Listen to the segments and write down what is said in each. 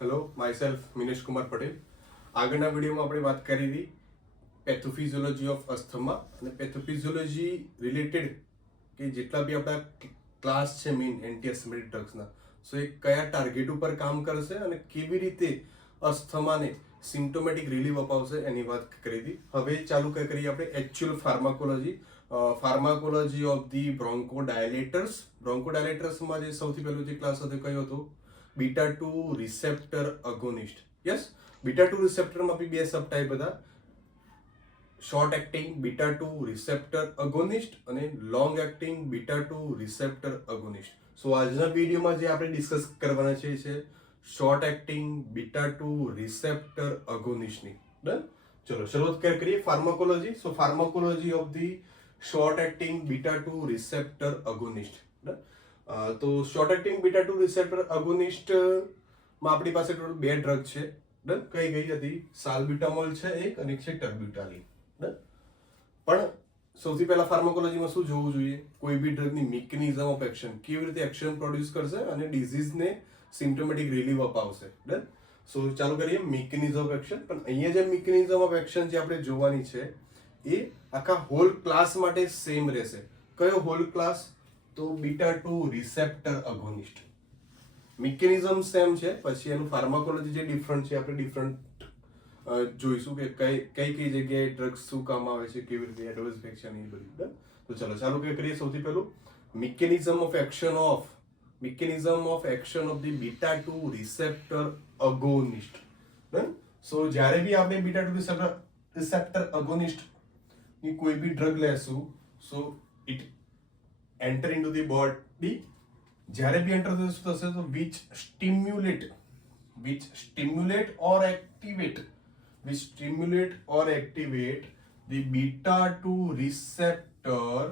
Hello myself Minesh Kumar Patel. આગળના વિડીયોમાં આપણે વાત કરી હતી પેથોફિઝિયોલોજી ઓફ અસ્થમા અને પેથોફિઝિયોલોજી રિલેટેડ કે જેટલા બી આપણા ક્લાસ છે મેઇન એન્ટી અસ્થમેટિક ડ્રગ્સના, સો એ કયા ટાર્ગેટ ઉપર કામ કરશે અને કેવી રીતે અસ્થમાને સિમ્ટોમેટિક રિલીફ અપાવશે એની વાત કરી હતી. હવે ચાલુ કરીએ આપણે actual pharmacology of the bronchodilators. બ્રોન્કોડાયલેટર્સમાં જે સૌથી પહેલો જે ક્લાસ હતો કયો હતો? Beta 2 receptor agonist. Yes, beta 2 રિસેપ્ટરમાં બી બે સબ ટાઈપ હતા, short acting beta 2 receptor agonist અને long acting beta 2 receptor agonist. So આજના વિડીયોમાં જે આપણે ડિસ્કસ કરવાના છે શોર્ટ એક્ટિંગ બીટા 2 રિસેપ્ટર અગોનિસ્ટની. ડન. ચલો શરૂઆત કરીએ pharmacology. So pharmacology of the short acting beta 2 receptor અગોનિસ્ટ. તો શોર્ટ એક્ટિંગ બીટા 2 રિસેપ્ટર અગોનિસ્ટ માં આપણી પાસે ટોટલ બે ડ્રગ છે. ડન. કઈ ગઈ હતી? સાલ્બ્યુટામોલ છે એક અને એક છે ટર્બ્યુટાલિન. ડન. પણ સૌથી પહેલા ફાર્માકોલોજીમાં શું જોવું જોઈએ? કોઈ બી ડ્રગની મિકેનિઝમ ઓફ એક્શન, કેવી રીતે એક્શન પ્રોડ્યુસ કરશે અને ડિઝીઝને સિમ્ટોમેટિક રિલીફ અપાવશે. ડન. સો ચાલુ કરીએ મિકેનિઝમ ઓફ એક્શન. પણ અહીંયા જે મિકેનિઝમ ઓફ એક્શન જે આપણે જોવાની છે એ આખા હોલ ક્લાસ માટે સેમ રહેશે. કયો હોલ ક્લાસ? તો બીટા 2 રિસેપ્ટર અગોનિસ્ટ. મિકેનિઝમ સેમ છે, પછી એનું ફાર્માકોલોજી જે ડિફરન્ટ છે આપણે ડિફરન્ટ જોઈશું કે કઈ કઈ જગ્યાએ ડ્રગ્સ શું કામ આવે છે, કેવી રીતે એડવર્સ ઇફેક્શન એ બધું. તો ચલો ચાલુ કરીએ. સૌથી પહેલું mechanism of action of the beta 2 receptor agonist. So જ્યારે બી આપણે બીટા 2 રિસેપ્ટર અગોનિસ્ટ ની કોઈ બી ડ્રગ લેશું, so it enter into the body. જ્યારે બી એન્ટર થશે તો which stimulate or activate the beta 2 receptor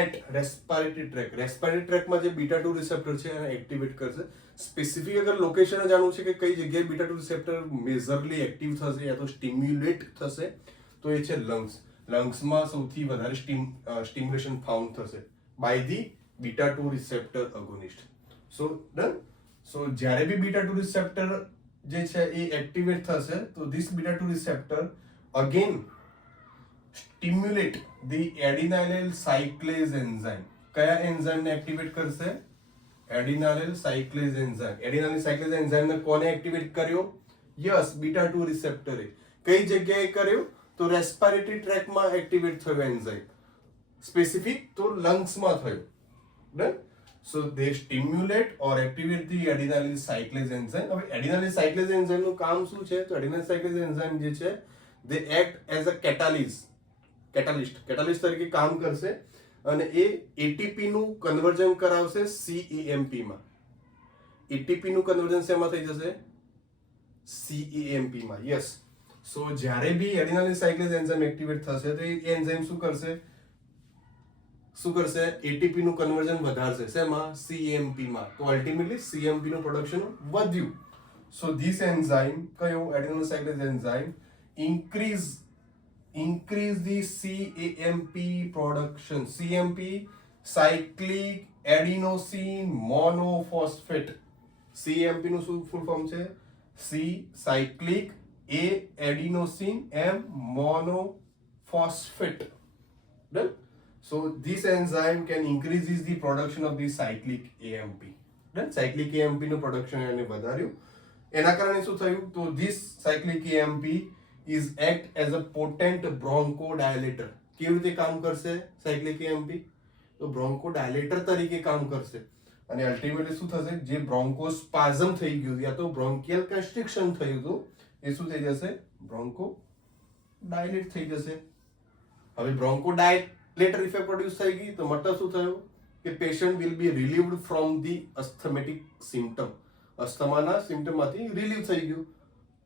at respiratory tract. Respiratory ટ્રેકમાં જે બીટા 2 રિસેપ્ટર છે એને એક્ટિવેટ કરશે. સ્પેસિફિક અગર લોકેશન જાણવું છે કે કઈ જગ્યાએ બીટા 2 રિસેપ્ટર મેજરલી એક્ટિવ થશે યા તો સ્ટિમ્યુલેટ થશે, તો એ છે લંગ્સ. લંગ્સમાં સૌથી વધારે સ્ટિમ્યુલેશન ફાઉન્ડ થશે by the beta 2 receptor agonist. So done. So જ્યારે બી બીટા 2 રિસેપ્ટર જે છે એ એક્ટિવેટ થશે તો this beta 2 receptor again stimulate the adenylyl cyclase enzyme. કયા એન્ઝાઇમને એક્ટિવેટ કરશે? એડિનાઇલ સાયક્લેઝ એન્ઝાઇમ. એડિનાઇલ સાયક્લેઝ એન્ઝાઇમને કોને એક્ટિવેટ કર્યો? યસ, બીટા 2 રિસેપ્ટરે. કઈ જગ્યાએ કર્યો? તો રેસ્પિરેટરી ટ્રેકમાં એક્ટિવેટ થયો એન્ઝાઇમ. સ્પેસિફિક તો લંગ્સમાં થયો. Done. So they stimulate or activate the adenylyl cyclase enzyme. હવે એડિનાઇલ સાયક્લેઝ એન્ઝાઇમનું કામ શું છે? તો એડિનાઇલ સાયક્લેઝ એન્ઝાઇમ જે છે દે એક્ટ એઝ અ કેટાલિસ્ટ તરીકે કામ કરશે અને એ એટીપી નું કન્વર્ઝન કરાવશે CAMP માં. એટીપી નું કન્વર્ઝન શેમાં થઈ જશે? CAMP માં. યસ. સો જ્યારે બી એડિનાઇલ સાયક્લેઝ એન્ઝાઇમ એક્ટિવેટ થશે તો એ એન્ઝાઇમ શું કરશે? એટીપી નું કન્વર્ઝન વધારશે. શેમાં? CAMP માં. તો અલ્ટિમેટલી CAMP નું પ્રોડક્શન વધ્યું. સો ધીસ એન્ઝાઇમ, કયો? એડિનાઇલ cyclase enzyme increase the CAMP production. CAMP cyclic adenosine monophosphate. CAMP નું શું ફૂલ ફોર્મ છે? C cyclic, A adenosine, M monophosphate. Done. So this enzyme can increases the production of the cyclic AMP. Done. Cyclic AMP નું production એને વધાર્યું. એના કારણે શું થયું? તો this cyclic AMP is act as a potent bronchodilator. કેવી રીતે કામ કરશે સાયક્લિક AMP? તો બ્રોન્કોડાયલેટર તરીકે કામ કરશે અને અલ્ટિમેટલી શું થશે? જે બ્રોન્કોસ્પાઝમ થઈ ગયું યા તો બ્રોન્કિયલ કન્સ્ટ્રિક્શન થયું હતું એ શું થઈ જશે? બ્રોન્કોડાયલેટ થઈ જશે. હવે બ્રોન્કોડાયલેટર ઇફેક્ટ પ્રોડ્યુસ થઈ ગઈ તો મતલબ શું થયું? કે patient will be relieved from the asthmatic symptom. અસ્થમાના સિમ્ટમમાંથી રિલીવ થઈ ગયું.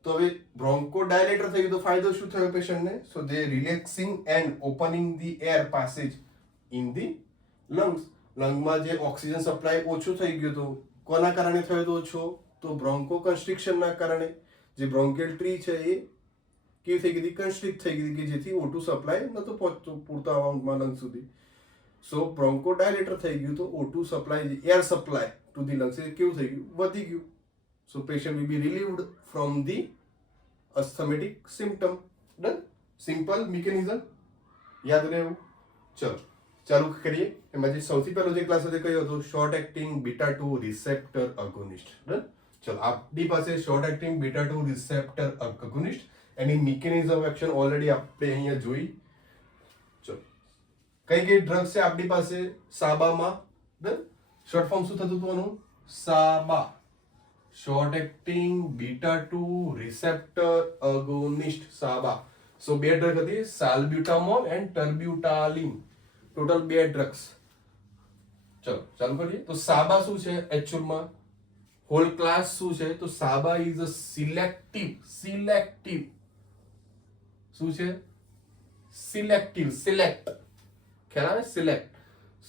તો હવે બ્રોન્કોડાયલેટર થઈ ગયું તો ફાયદો શું થયો પેશન્ટને? So they relaxing and opening the air passage in the lungs. લંગમાં જે ઓક્સિજન સપ્લાય ઓછું થઈ ગયું હતું, કોના કારણે થયો હતો ઓછો? તો બ્રોન્કો કન્સ્ટ્રિક્શનના કારણે. જે બ્રોન્કિયલ ટ્રી છે એ કેવી થઈ ગઈ હતી? કન્સ્ટ્રિક્ટ થઈ ગઈ હતી કે જેથી O2 સપ્લાય નતો પહોંચતો પૂરતા અમાઉન્ટમાં લંગ સુધી. સો બ્રોન્કોડાયલેટર થઈ ગયું તો O2 supply, air supply to the lungs એ કેવું થઈ ગયું, વધી ગયું. So patient will be relieved from the asthmatic symptom. Done. Simple mechanism યાદ રહેવું. ચલો ચાલુ કરીએ. એમાં જે સૌથી પહેલો જે ક્લાસ હતો કયો હતો, short acting beta 2 receptor agonist. Done. ચલો આપણી પાસે short acting beta 2 receptor agonist, એની મિકેનિઝમ ઓફ એક્શન ઓલરેડી આપણે અહીંયા જોઈ. ચલો કઈ કઈ ડ્રગ્સ છે આપણી પાસે સાબામાં. ડન. શોર્ટ ફોર્મ શું થતું હતું આનું, SABA. Short acting beta 2 receptor agonist, SABA. So બે ડ્રગ હતી, સાલ્બ્યુટામોલ એન્ડ ટર્બ્યુટાલિન. ટોટલ બે ડ્રગ્સ. ચલો ચાલુ કરીએ. તો સાબા શું છે એકચ્યુઅલમાં, હોલ ક્લાસ શું છે, તો સાબા ઇઝ અ સિલેક્ટિવ શું છે, સિલેક્ટ ખ્યાલ આવે, select.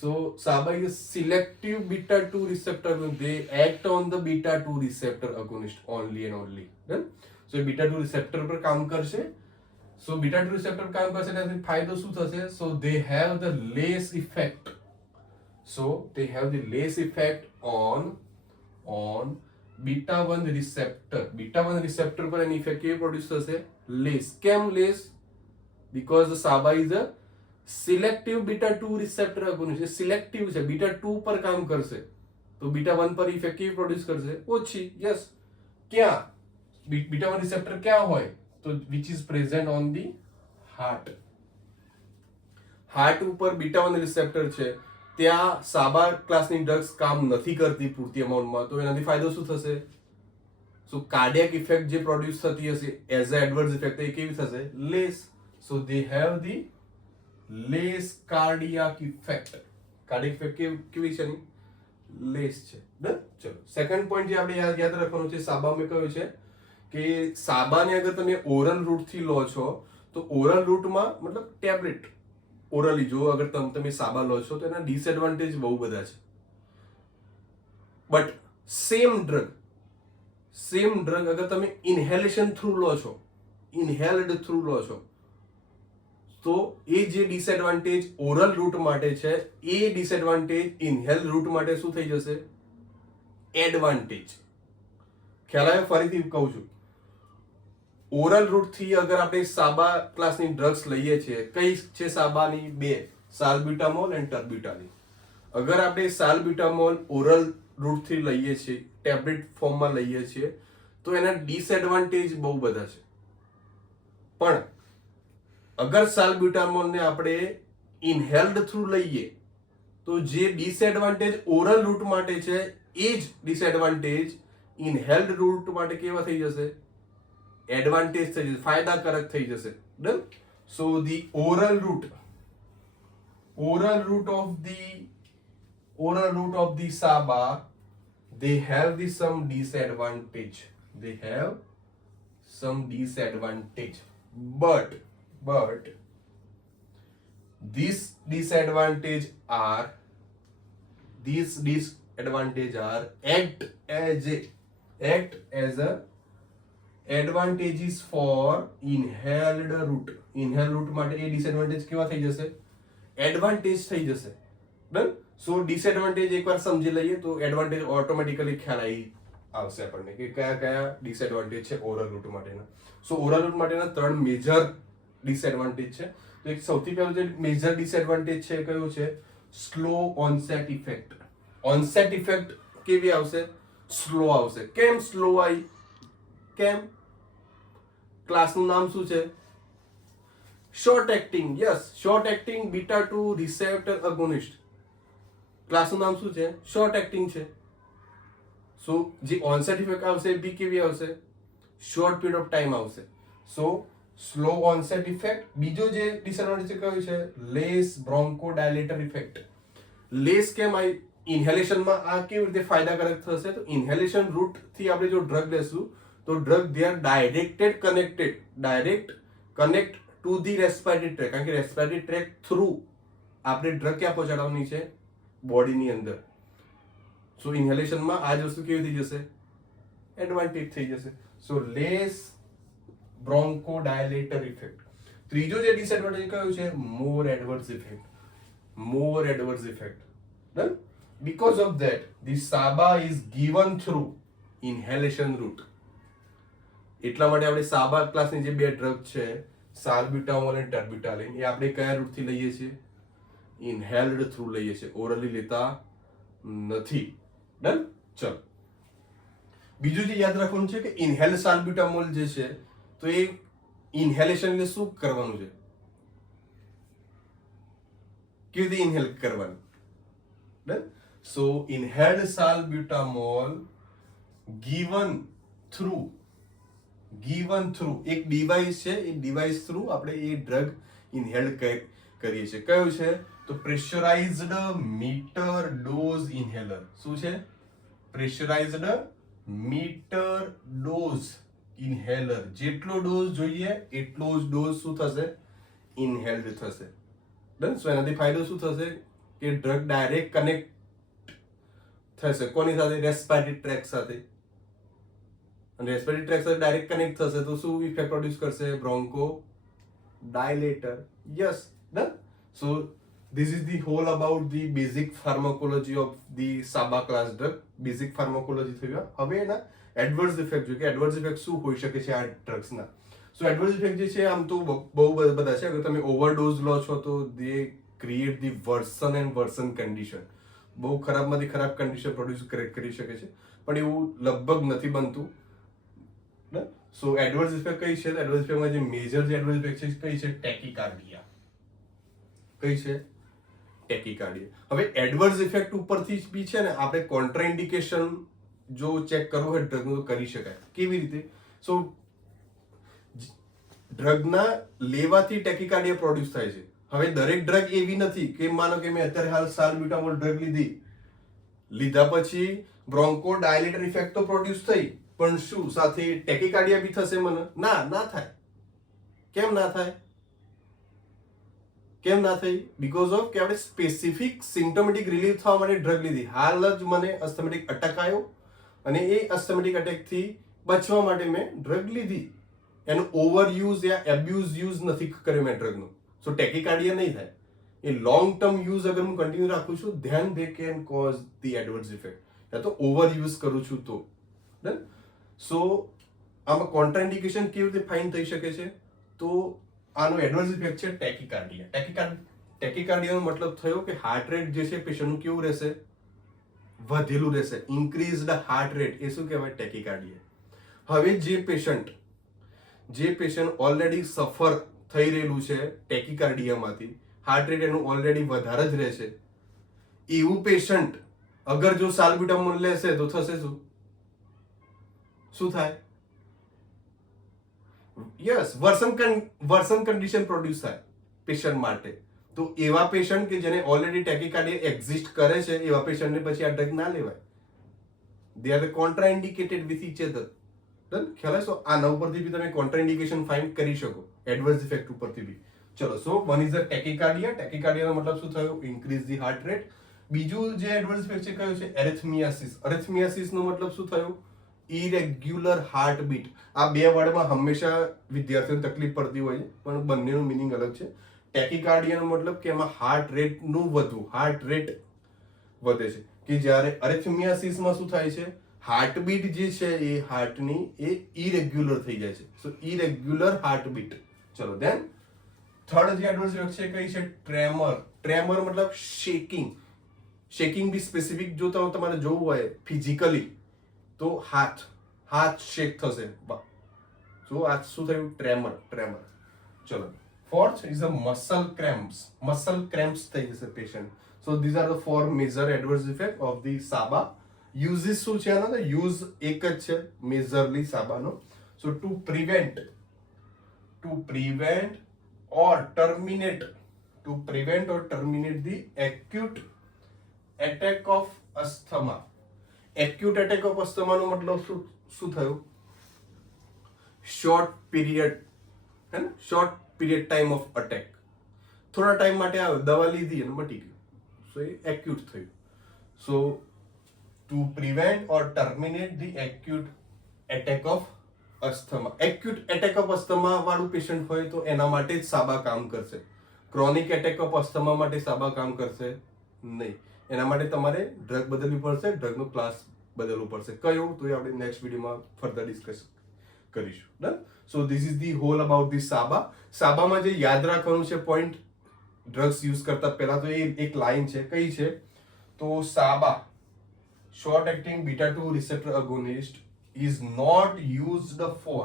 So SABA is selective beta 2 receptor. They act on the beta 2 receptor agonist only and only. Then so beta 2 receptor પર કામ કરશે. So beta 2 receptor પર કામ કરશે એટલે ફાયદો શું થશે, so they have the less effect. So they have the less effect on beta 1 receptor. Beta 1 receptor પર એની ઇફેક્ટ કેવી પ્રોડ્યુસ થશે, less. કેમ less? Because the SABA is a selective beta 2 receptor agonist. Selective છે, beta 2 પર કામ કરશે તો બીટા 1 પર ઇફેક્ટ કેવી પ્રોડ્યુસ કરશે, ઓછી. યસ. ક્યાં બીટા 1 રિસેપ્ટર ક્યાં હોય, તો which is present on the heart. Heart ઉપર બીટા 1 રિસેપ્ટર છે, ત્યાં સાબા ક્લાસની ડ્રગ્સ કામ નથી કરતી પૂરતી અમાઉન્ટમાં, તો એનાથી ફાયદો શું થશે, સો કાર્ડિયક ઇફેક્ટ જે પ્રોડ્યુસ થતી હશે એઝ અ એડવર્સ ઇફેક્ટ એ કેવી થશે, less. So they have the less cardiac effect. Cardiac effect કેવી છે, લેસ છે. ડન. ચલો સેકન્ડ પોઈન્ટ જે આપણે યાદ રાખવાનું છે સાબામાં કયો છે કે સાબાને અગર તમે ઓરલ રૂટથી લો છો તો ઓરલ રૂટમાં મતલબ ટેબ્લેટ ઓરલી જો અગર તમે સાબા લો છો તો એના ડિસએડવાન્ટેજ બહુ બધા છે. બટ સેમ ડ્રગ અગર તમે ઇન્હેલેશન થ્રુ લો છો, ઇન્હેલ્ડ થ્રુ લો છો, તો એ જે ડિસએડવાન્ટેજ ઓરલ રૂટ માટે છે એ ડિસએડવાન્ટેજ ઇનહેલ રૂટ માટે શું થઈ જશે, એડવાન્ટેજ. ખ્યાલ આવે? ફરીથી કહું છું, ઓરલ રૂટ થી અગર આપણે સાબા ક્લાસની ડ્રગ્સ લઈએ છીએ, કઈ છે સાબાની, બે, સાલ્બ્યુટામોલ એન્ડ ટર્બ્યુટાલિન. અગર આપણે સાલ્બ્યુટામોલ ઓરલ રૂટ થી લઈએ છીએ, ટેબ્લેટ ફોર્મમાં લઈએ છીએ, તો એના ડિસએડવાન્ટેજ બહુ બધા છે. પણ અગર સાલ્બ્યુટામોલ ને આપણે ઇનહેલ્ડ થ્રુ લઈએ તો જે ડિસએડવાન્ટેજ ઓરલ રૂટ માટે છે એ જ ડિસએડવાન્ટેજ ઇનહેલ્ડ રૂટ માટે કેવા થઈ જશે, એડવાન્ટેજ થઈ જશે, ફાયદાકારક થઈ જશે. Done. So the oral route of the SABA, they have some disadvantage. But these disadvantage are act as a advantages for inhaled route. Inhaled route માટે એ disadvantage કેવા થઈ જશે, એડવાન્ટેજ થઈ જશે. ડન. સો ડિસએડવાન્ટેજ એકવાર સમજી લઈએ તો એડવાન્ટેજ ઓટોમેટિકલી ખ્યાલ આવશે આપણને કે કયા કયા ડિસએડવાન્ટેજ છે ઓરલ રૂટ માટેના. સો ઓરલ રૂટ માટેના 3 મેજર ડિસએડવાન્ટેજ છે. તો એક સૌથી પહેલો જે મેજર ડિસએડવાન્ટેજ છે કયો છે, slow onset effect. Onset effect કેવી આવશે, સ્લો આવશે. કેમ સ્લો આવી, કેમ? ક્લાસનું નામ શું છે, short acting. Yes, short acting beta 2 receptor agonist. ક્લાસનું નામ શું છે, શોર્ટ એક્ટિંગ છે. સો જે ઓનસેટ ઇફેક્ટ આવશે બી કેવી આવશે, શોર્ટ પીરિયડ ઓફ ટાઈમ આવશે. સો સ્લો ઓનસેટ ઇફેક્ટ. બીજો જે ડિસએડવાન્ટેજ કયો છે, લેસ બ્રોન્કોડાયલેટર ઇફેક્ટ. લેસ કેમ આવી, ઇન્હેલેશનમાં આ કેવી રીતે ફાયદાકારક થશે, તો ઇન્હેલેશન રૂટ થી આપણે જો ડ્રગ લેશું તો drug they are direct connect to the respiratory track. કારણ કે રેસ્પિરેટરી ટ્રેક થ્રુ આપણે ડ્રગ ક્યાં પહોંચાડવાની છે, બોડીની અંદર. સો ઇન્હેલેશનમાં આ જ વસ્તુ કેવી થઈ જશે, એડવાન્ટેજ થઈ જશે. So less bronchodilator effect. ત્રીજો જે ડિસએડવાન્ટેજ કયો છે, more adverse effect. more adverse effect. Done? Because of that, the SABA is given through inhalation route. એટલા માટે આપણે સાબા ક્લાસની જે બે ડ્રગ છે સાલ્બ્યુટામોલ અને ટર્બ્યુટાલિન એ આપણે કયા રૂટથી લઈએ છીએ? ઇનહેલ્ડ થ્રુ લઈએ છીએ, ઓરલી લેતા નથી. ડન? ચલો, બીજું જે યાદ રાખવાનું છે કે ઇનહેલ્ડ સાલ્બ્યુટામોલ જે છે તો એ ઇનહેલેશન એટલે શું કરવાનું છે? કેવી રીતે ઇનહેલ કરવાનું? ડન? સો ઇનહેલ્ડ સાલ્બ્યુટામોલ given through એક ડિવાઇસ છે, એ ડિવાઇસ થ્રુ આપણે એ ડ્રગ ઇનહેલ્ડ કરીએ છીએ. કયું છે? તો પ્રેશરાઇઝ્ડ મીટર ડોઝ ઇન્હેલર. શું છે? Pressurised metre dose inhaler. જેટલો ડોઝ જોઈએ એટલો જ ડોઝ શું થશે? ઇનહેલ્ડ થશે. ડન? સો એનાથી ફાયદો શું થશે કે ડ્રગ ડાયરેક્ટ કનેક્ટ થશે કોની સાથે? રેસ્પિરેટરી ટ્રેક સાથે. અને રેસ્પિરેટરી ટ્રેક સાથે ડાયરેક્ટ કનેક્ટ થશે તો શું ઇફેક્ટ પ્રોડ્યુસ કરશે? Bronchodilator. Yes. Done? So this is the whole about the basic pharmacology of the SABA class drug. basic pharmacology થઈ ગયા. હવે એના એડવર્સ ઇફેક્ટ જોઈએ કે એડવર્સ ઇફેક્ટ શું હોઈ શકે છે આ ડ્રગ્સના. સો એડવર્સ ઇફેક્ટ જે છે આમ તો બહુ બધા છે. અગર તમે ઓવરડોઝ લો છો તો they create the worsen and worsen condition. બહુ ખરાબમાંથી ખરાબ કન્ડિશન પ્રોડ્યુસ કરી શકે છે, પણ એવું લગભગ નથી બનતું. સો એડવર્સ ઇફેક્ટ કઈ છે? એડવર્સ ઇફેક્ટમાં જે મેજર જે એડવર્સ ઇફેક્ટ છે કઈ છે? ટેકીકાર્ડિયા. કઈ છે? ટેકીકાર્ડિયા. હવે એડવર્સ ઇફેક્ટ ઉપરથી બી છે ને આપણે કોન્ટ્રાઇન્ડિકેશન જો ચેક કરવું હોય ડ્રગનું તો કરી શકાય. કેવી રીતે? સો ડ્રગના લેવાથી ટેકીકાર્ડિયા પ્રોડ્યુસ થાય છે. હવે દરેક ડ્રગ એવી નથી કે માનો કે મેં અત્યારે હાલ સાલ્બ્યુટામોલ ડ્રગ લીધા પછી બ્રોન્કો ડાયલેટર ઇફેક્ટ તો પ્રોડ્યુસ થઈ, પણ શું સાથે ટેકીકાર્ડિયા બી થશે મને? ના થાય. કેમ ના થાય? કેમ ના થઈ? બીકોઝ ઓફ કે આપણે સ્પેસિફિક સિમ્ટમેટિક રિલીફ થવા માટે ડ્રગ લીધી. હાલ જ મને અસ્થમેટિક અટેક આવ્યો અને એ અસ્થમેટિક અટેકથી બચવા માટે મેં ડ્રગ લીધી. એનો ઓવર યુઝ યા એબ્યુઝ યુઝ નથી કર્યો મેં ડ્રગનો. સો ટેકીકાર્ડિયા નહીં થાય. એ લોંગ ટર્મ યુઝ અગર હું કન્ટિન્યુ રાખું છું then they can cause the adverse effect. યા તો ઓવર યુઝ કરું છું તો. ડન? સો આમાં કોન્ટ્રાઇન્ડિકેશન કેવી રીતે ફાઇન થઈ શકે છે? તો આનો એડવર્સ ઇફેક્ટ છે ટેકીકાર્ડિયા. ટેકીકાર્ડિયાનો મતલબ થયો કે હાર્ટ રેટ જે છે પેશન્ટનું કેવું રહેશે? વધેલું રહેશે. ઇન્ક્રીઝડ હાર્ટ રેટ એ શું કહેવાય? ટેકીકાર્ડિયા. હવે જે પેશન્ટ ઓલરેડી સફર થઈ રહેલું છે ટેકીકાર્ડિયામાંથી, હાર્ટ રેટ એનું ઓલરેડી વધારે જ રહેશે, એવું પેશન્ટ અગર જો સાલ્બ્યુટામોલ લેશે તો થશે શું થાય? યસ, વર્સન કન્ડિશન પ્રોડ્યુસ થાય પેશન્ટ માટે. તો એવા પેશન્ટ કે જેને ઓલરેડી ટેકીકાર્ડિયા એક્ઝિસ્ટ કરે છે એવા પેશન્ટને પછી આ ડ્રગ ના લેવાય. They are contraindicated with each other. Done? ખ્યાલ હશે? આના ઉપરથી બી તમે કોન્ટ્રાઇન્ડિકેશન ફાઇન્ડ કરી શકો એડવર્સ ઇફેક્ટ ઉપરથી બી. ચલો, સો વન ઇઝ ધ ટેકીકાર્ડિયા. ટેકીકાર્ડિયાનો મતલબ શું થયો? Increase the heart rate. બીજું જે એડવર્સ ઇફેક્ટ છે કયો છે? એરિથમિયાસિસ. એરિથમિયાસિસનો મતલબ શું થયો? Irregular heartbeat. આ બે વર્ડમાં હંમેશા વિદ્યાર્થીઓને તકલીફ પડતી હોય છે, પણ બંનેનું મિનિંગ અલગ છે. ટેકીકાર્ડિયાનો મતલબ કે એમાં હાર્ટ રેટ વધે છે. કે જ્યારે અરિથમિયાસિસમાં શું થાય છે? હાર્ટબીટ જે છે એ હાર્ટની એ ઇરેગ્યુલર થઈ જાય છે. સો ઇરેગ્યુલર હાર્ટબીટ. ચલો, ધેન થર્ડ જે એડવર્સ ઇફેક્ટ છે કઈ છે? ટ્રેમર. ટ્રેમર મતલબ શેકિંગ બી સ્પેસિફિક જો તમારે જોવું હોય ફિઝિકલી તો હાથ શેક થશે. તો આ શું થયું? ટ્રેમર. ચલો, fourth is a muscle cramps થઈ જશે patient. So these are the four major adverse effect of the SABA. uses શું છે આનો? યુઝ એક જ છે મેજરલી સાબાનો. So to prevent or terminate the acute attack of asthma. acute attack of asthma નો મતલબ શું થયું? Short period time of attack. થોડા ટાઈમ માટે આવે, દવા લીધી અને મટી ગયું. સો એ એક્યુટ થયું. So to prevent or terminate the acute attack of asthma. Acute attack of asthma વાળું પેશન્ટ હોય તો એના માટે જ સાબા કામ કરશે. ક્રોનિક એટેક ઓફ અસ્થમા માટે સાબા કામ કરશે નહીં. એના માટે તમારે ડ્રગ બદલવી પડશે, ડ્રગનો ક્લાસ બદલવું પડશે. કયું તો એ આપણે નેક્સ્ટ વિડીયોમાં ફર્ધર ડિસ્કસ કરીશું. Done. So this is the whole about the SABA. સાબામાં જે યાદ રાખવાનું છે પોઈન્ટ ડ્રગ્સ યુઝ કરતા પહેલા તો એ એક લાઈન છે. કઈ છે? તો સાબા short acting beta 2 receptor agonist is not used for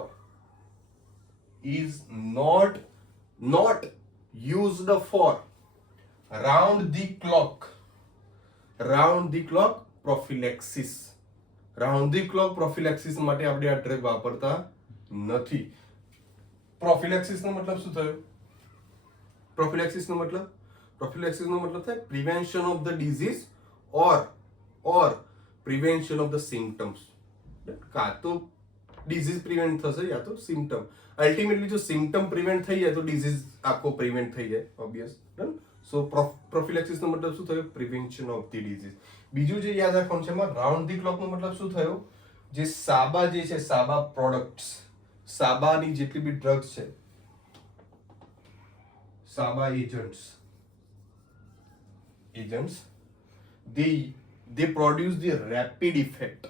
round the clock prophylaxis. Round the clock prophylaxis માટે આપણે આ ડ્રગ વાપરતા નથી. પ્રોફિલેક્સિસ નો મતલબ શું થયો? પ્રોફિલેક્સિસ નો મતલબ થાય prevention of the disease or prevention of the symptoms. કાં તો ડિઝીઝ પ્રિવેન્ટ થશે યા તો સિમ્ટમ. અલ્ટિમેટલી જો સિમ્ટમ પ્રિવેન્ટ થઈ જાય તો ડિઝીઝ આખો પ્રિવેન્ટ થઈ જાય, ઓબ્વિયસ. સો પ્રોફિલેક્સિસ નો મતલબ શું થયો? Prevention of the disease. બીજું જે યાદ રાખવાનું છે એમાં રાઉન્ડ ધી ક્લોક નો મતલબ શું થયો? જે સાબા જે છે, સાબા પ્રોડક્ટ્સ, સાબાની જેટલી બી ડ્રગ્સ છે, SABA agents they produce the rapid effect.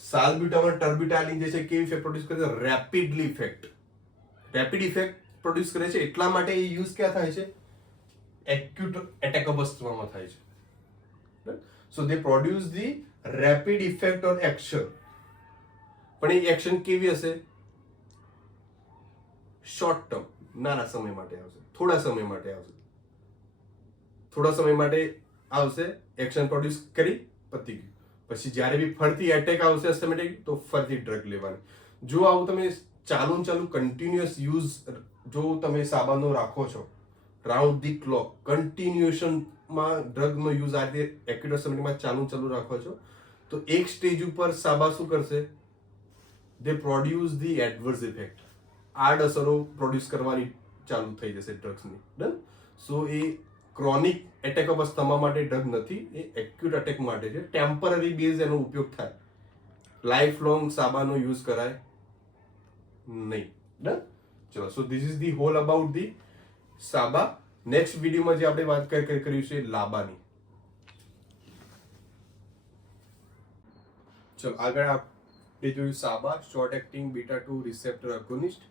Salbutamol terbutaline જે છે કેવી ઇફેક્ટ પ્રોડ્યુસ કરે છે? રેપિડ ઇફેક્ટ પ્રોડ્યુસ કરે છે. એટલા માટે એ યુઝ ક્યાં થાય છે? એક્યુટ એટેક ઓફ અસ્થમામાં થાય છે. So they produce the rapid effect or action. પણ એ એક્શન કેવી હશે? શોર્ટ ટર્મ, નાના સમય માટે આવશે, થોડા સમય માટે આવશે. એક્શન પ્રોડ્યુસ કરી, પતી ગયું. પછી જ્યારે બી ફરતી એટેક આવશે અસ્થમેટિક તો ફરતી ડ્રગ લેવાની. જો આવું તમે ચાલુ કન્ટિન્યુઅસ યુઝ જો તમે સાબાનો રાખો છો, રાઉન્ડ ધી ક્લોક કન્ટિન્યુએશનમાં ડ્રગનો યુઝ આ રીતે એક્યુટ અસ્થમેટિકમાં ચાલુ રાખો છો, તો એક સ્ટેજ ઉપર સાબા શું કરશે? They produce the adverse effect. આડઅસરો પ્રોડ્યુસ કરવાની ચાલુ થઈ જશે ડ્રગ્સની. ડન. સો એ ક્રોનિક એટેક ઓફ અસ્થમા માટે ડ્રગ નથી, એ એક્યુટ અટેક માટે છે. ટેમ્પરરી બેઝ એનો ઉપયોગ થાય, લાઈફ લોંગ સાબાનો યુઝ કરાય નહીં. ડન. ચલો, so this is the whole about the SABA. Next વિડીયોમાં જે આપણે વાત કર્યું છે લાબાની. ચલો આગળ આપણે જોયું SABA, short acting beta 2 receptor agonist.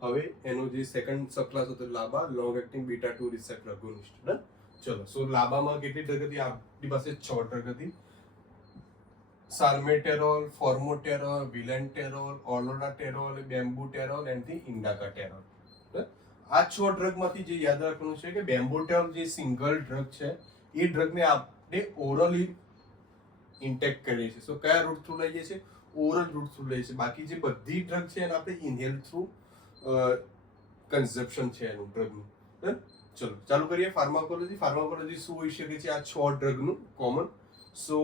હવે એનો જે સેકન્ડ સબ ક્લાસ હતો LABA, long acting beta 2 receptor agonist. Done. ચલો, સો લાબામાં કેટલી ડ્રગ હતી? આપણી પાસે 6 ડ્રગ હતી. સાલ્મેટેરોલ, ફોર્મોટેરોલ, વિલેન્ટેરોલ, ઓલોડાટેરોલ, બેમ્બુટેરોલ એન્ડ ધી ઇન્ડાકાટેરોલ. આ 6 ડ્રગમાંથી જે યાદ રાખવાનું છે કે બેમ્બુટેરોલ જે સિંગલ ડ્રગ છે, એ ડ્રગને આપણે ઓરલી ઇન્ટેક કરીએ છીએ. સો કયા રૂટ થ્રુ લઈએ છીએ? ઓરલ રૂટ થ્રુ લઈએ છીએ. બાકી જે બધી ડ્રગ છે એને આપણે ઇનહેલ થ્રુ કન્ઝપ્શન છે એનું ડ્રગનું. ચલો ચાલુ કરીએ. ફાર્માકોલોજી શું હોઈ શકે છે આ 6 ડ્રગનું common? So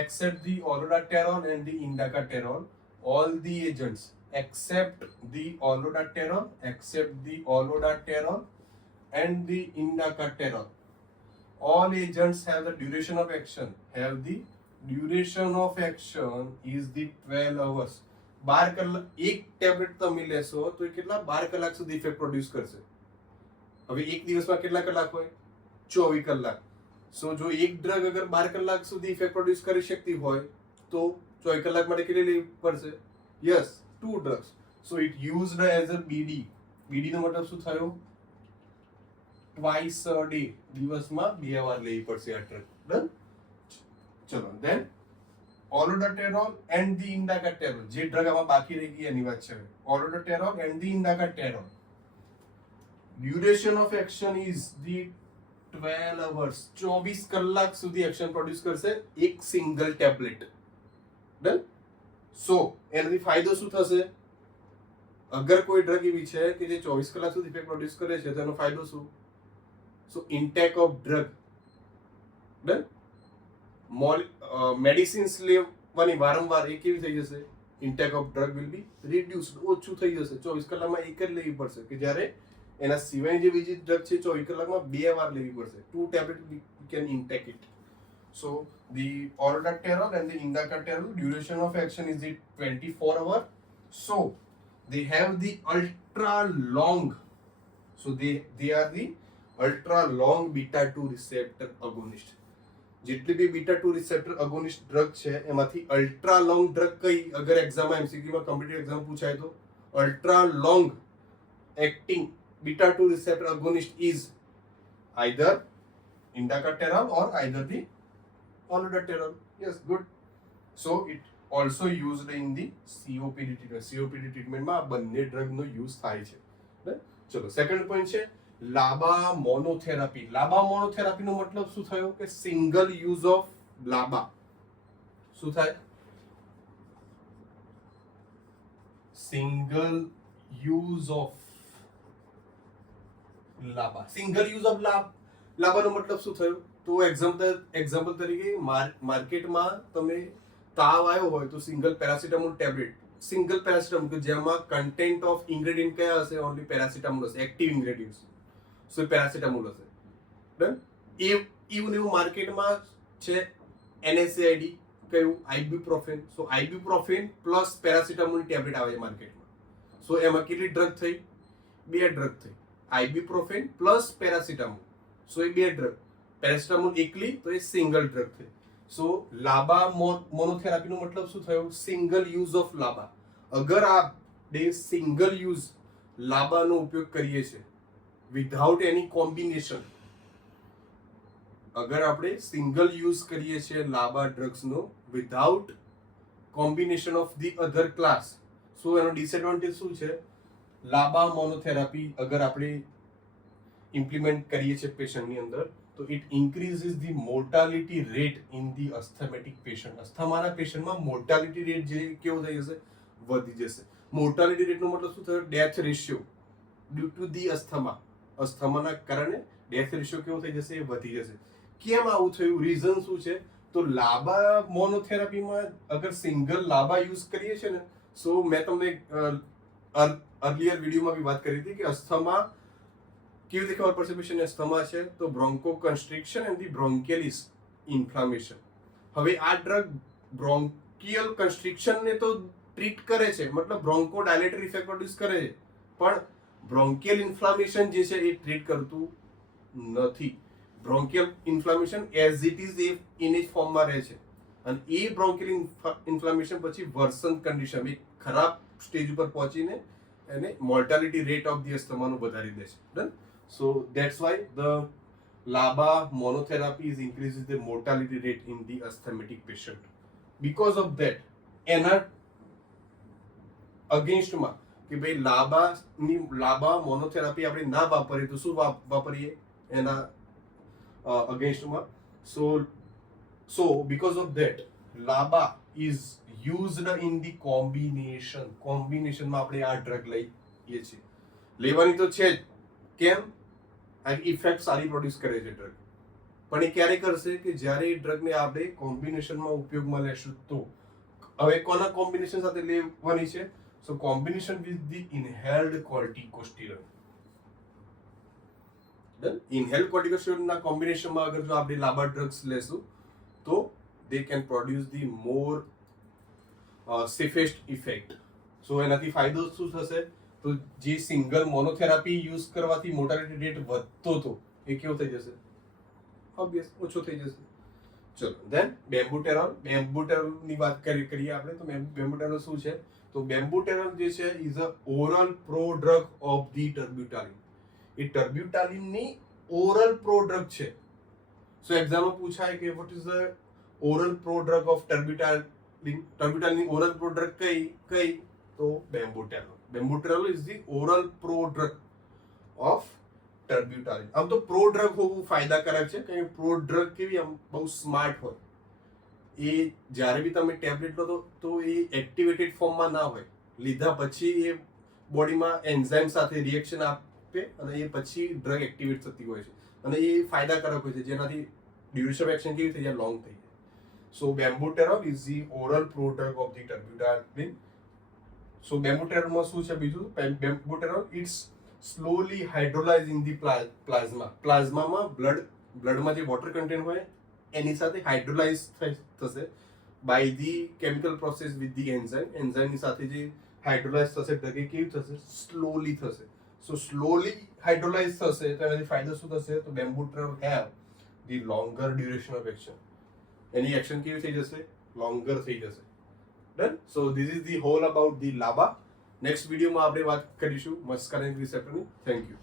except the olodaterol and the indacaterol, all the agents except the olodaterol and the indacaterol, all agents have the duration of action is the 12 hours. 12 કલાક એક ટેબ્લેટ તમે લેશો તો એ કેટલા 12 કલાક સુધી ઇફેક્ટ પ્રોડ્યુસ કરશે. હવે એક દિવસમાં કેટલા કલાક હોય? 24 કલાક. સો જો એક ડ્રગ અગર 12 કલાક સુધી ઇફેક્ટ પ્રોડ્યુસ કરી શકતી હોય તો 24 કલાક માટે કેટલી લેવી પડશે? Yes, 2 drugs. So it used as a BD. BD નો મતલબ શું થયો? ટ્વાઇસ અ ડે, દિવસમાં 2 વાર લેવી પડશે આ ડ્રગ. ડન. ચલો then olodaterol and the indacaterol, જે ડ્રગ આમાં બાકી રહી ગઈ એની વાત છે. Olodaterol and the indacaterol, duration of action is the 12 hours. 24 કલાક સુધી એક્શન પ્રોડ્યુસ કરશે એક સિંગલ ટેબ્લેટ. ડન. સો એનાથી ફાયદો શું થશે? અગર કોઈ ડ્રગ એવી છે કે જે 24 કલાક સુધી ઇફેક્ટ પ્રોડ્યુસ કરે છે તો એનો ફાયદો શું? So intake of drug. Done. Medicines લેવાની વારંવાર એ કેવી થઈ જશે? Intake of drug will be reduced, ઓછું થઈ જશે. 24 કલાકમાં એક જ લેવી પડશે, કે જ્યારે એના સિવાય જે બીજી ડ્રગ છે 24 કલાકમાં 2 વાર લેવી પડશે. 2 tablet we can intake it. So the olodaterol and the indacaterol duration of action is the 24 hour. So they have the ultra long so they are the ultra long beta 2 receptor agonist. જેટલી બી beta 2 receptor અગોનિસ્ટ drug છે એમાંથી ultra long drug કઈ, અગર એક્ઝામમાં MCQ માં competitive exam પૂછાય તો ultra long acting beta 2 receptor agonist is either indacaterol or either the oludaterol. Yes, good. So it also used in the COPD treatment. COPD treatment માં બંને drug નો use થાય છે. ચલો સેકન્ડ પોઈન્ટ છે લાબા મોનોથેરાપી. લાબા મોનોથેરાપી નો મતલબ શું થયો કે સિંગલ યુઝ ઓફ લાબા. શું થાય? Single use of LABA. Single use of લાબાનો મતલબ શું થયો? તો એક્ઝામ્પલ તરીકે માર્કેટમાં તમે તાવ આવ્યો હોય તો single paracetamol tablet, single paracetamol કે જેમાં કન્ટેન્ટ ઓફ ઇન્ગ્રેડિયન્ટ કયા હશે? ઓનલી પેરાસિટામોલ હશે, એક્ટિવ ઇન્ગ્રેડિયન્ટ્સ. સો પેરાસિટામોલ હશે. ડન. એવું માર્કેટમાં છે NSAID, કયું? આઇબ્યુપ્રોફેન. સો આઇબ્યુપ્રોફેન પ્લસ પેરાસિટામોલ ટેબ્લેટ આવે છે માર્કેટમાં. સો એમાં કેટલી ડ્રગ થઈ? 2 ડ્રગ થઈ. આઇબ્યુપ્રોફેન પ્લસ પેરાસિટામોલ. સો એ 2 ડ્રગ. પેરાસિટામોલ એકલી તો એ સિંગલ ડ્રગ થઈ. સો લાબા મોનોથેરાપીનો મતલબ શું થયો? Single use of LABA. અગર આપણે સિંગલ યુઝ લાબાનો ઉપયોગ કરીએ છીએ વિધાઉટ એની કોમ્બિનેશન, અગર આપણે સિંગલ યુઝ કરીએ છીએ લાબા ડ્રગ્સનો without combination of the other class, so એનો ડિસએડવાન્ટેજ શું છે? લાબા મોનોથેરાપી અગર આપણે ઇમ્પ્લિમેન્ટ કરીએ છીએ પેશન્ટની અંદર તો it increases the mortality rate in the asthmatic patient. અસ્થમાના પેશન્ટમાં મોર્ટાલિટી રેટ જે કેવો થઈ જશે? વધી જશે. મોર્ટાલિટી રેટનો મતલબ શું થયો? Death ratio due to the અસ્થમાના કારણે ડેથ રેશિયો કેવો થઈ જશે? વધી જશે. કેમ આવું થયું? રીઝન શું છે? તો લાબા મોનોથેરાપીમાં અગર સિંગલ લાબા યુઝ કરીએ છીએ ને, સો મેં તમને અર્લિયર વિડીયોમાં બી વાત કરી હતી કે અસ્થમા કેવી રીતે ખબર પડશે પેશન્ટ અસ્થમા છે? તો બ્રોન્કો કન્સ્ટ્રિક્શન એન્ડ ધી બ્રોન્કિયલિસ ઇન્ફ્લામેશન. હવે આ ડ્રગ બ્રોન્કિયલ કન્સ્ટ્રિક્શનને તો ટ્રીટ કરે છે, મતલબ બ્રોન્કો ડાયલેટર ઇફેક્ટ પ્રોડ્યુસ કરે છે, પણ બ્રોન્કિયલ ઇન્ફ્લામેશન જે છે એ ટ્રીટ કરતું નથી. Bronchial inflammation as it is in એજ ફોર્મમાં રહે છે અને એ બ્રોન્કિયલ ઇન્ફ્લામેશન પછી વર્સન કન્ડિશન, એક ખરાબ સ્ટેજ ઉપર પહોંચીને એને મોર્ટાલિટી રેટ ઓફ ધી અસ્થમાનું વધારી દે છે. Done. So that's why the LABA monotherapy is increases the mortality rate in the asthmatic patient. Because of that, એના અગેન્સ્ટમાં કે ભાઈ લાબા મોનોથેરાપી આપણે ના વાપરીએ તો શું વાપરીએ એના અગેન્સ્ટમાં? સો because of that, LABA is used in the કોમ્બિનેશનમાં આપણે આ ડ્રગ લઈએ છીએ. લેવાની તો છે જ. કેમ? આ ઇફેક્ટ સારી પ્રોડ્યુસ કરે છે ડ્રગ, પણ એ ક્યારે કરશે? કે જ્યારે એ ડ્રગને આપણે કોમ્બિનેશનમાં ઉપયોગમાં લેશું તો. હવે કોના કોમ્બિનેશન સાથે લેવાની છે? So combination with the inhaled corticosteroid. Done. ઇનહેલ્ડ કોર્ટિકોસ્ટેરોઇડના કોમ્બિનેશનમાં અગર જો આપણે લાબા ડ્રગ્સ લેશું તો they can produce the more safest effect. So એનાથી ફાયદો શું થશે? તો જે સિંગલ મોનોથેરાપી યુઝ કરવાથી મોર્ટાલિટી રેટ વધતો હતો એ કેવો થઈ જશે? ઓબ્વિયસ ઓછો થઈ જશે. ચલો ધેન બેમ્બુટેરોલની વાત કરીએ આપણે તો બેમ્બુટેરોલ શું છે? તો બેમ્બુટેરોલ જે છે is a oral prodrug of the terbutaline. એ ટર્બ્યુટાલિનની ઓરલ પ્રોડ્રગ છે. સો એક્ઝામમાં પૂછાય કે what is the oral prodrug of terbutaline. ટર્બ્યુટાલિનની ઓરલ પ્રોડ્રગ કઈ? તો bambuterol. Bambuterol is the oral prodrug of terbutaline. આમ તો પ્રોડ્રગ હોવું ફાયદાકારક છે, કારણ કે પ્રોડ્રગ કેવી આમ બહુ સ્માર્ટ હોય. એ જ્યારે બી તમે ટેબ્લેટ લો તો એ એક્ટિવેટેડ ફોર્મમાં ના હોય. લીધા પછી એ બોડીમાં એન્ઝાઇમ સાથે રિએક્શન આપે અને એ પછી ડ્રગ એક્ટિવેટ થતી હોય છે અને એ ફાયદાકારક હોય છે, જેનાથી ડ્યુરેશન ઓફ એક્શન કેવી થઈ જાય? લોંગ થઈ જાય. So bambuterol is the oral prodrug of the terbutaline. So બેમ્બુટેરોલમાં શું છે બીજું? Bambuterol it's slowly hydrolyse in the plasma. પ્લાઝમામાં બ્લડમાં જે વોટર કન્ટેન્ટ હોય એની સાથે હાઇડ્રોલાઇઝ થશે by the chemical process with the એન્ઝાઇમની સાથે જે હાઇડ્રોલાઇઝ થશે ડ્રગ એ કેવી થશે? સ્લોલી થશે. સો સ્લોલી હાઇડ્રોલાઇઝ થશે તો એનાથી ફાયદો શું થશે? તો bambuterol have the longer duration of action. એની એક્શન કેવી થઈ જશે? લોંગર થઈ જશે. Done. So this is the whole about the LABA. Next વિડીયોમાં આપણે વાત કરીશું મસ્કારેનિક રિસેપ્ટરની. Thank you.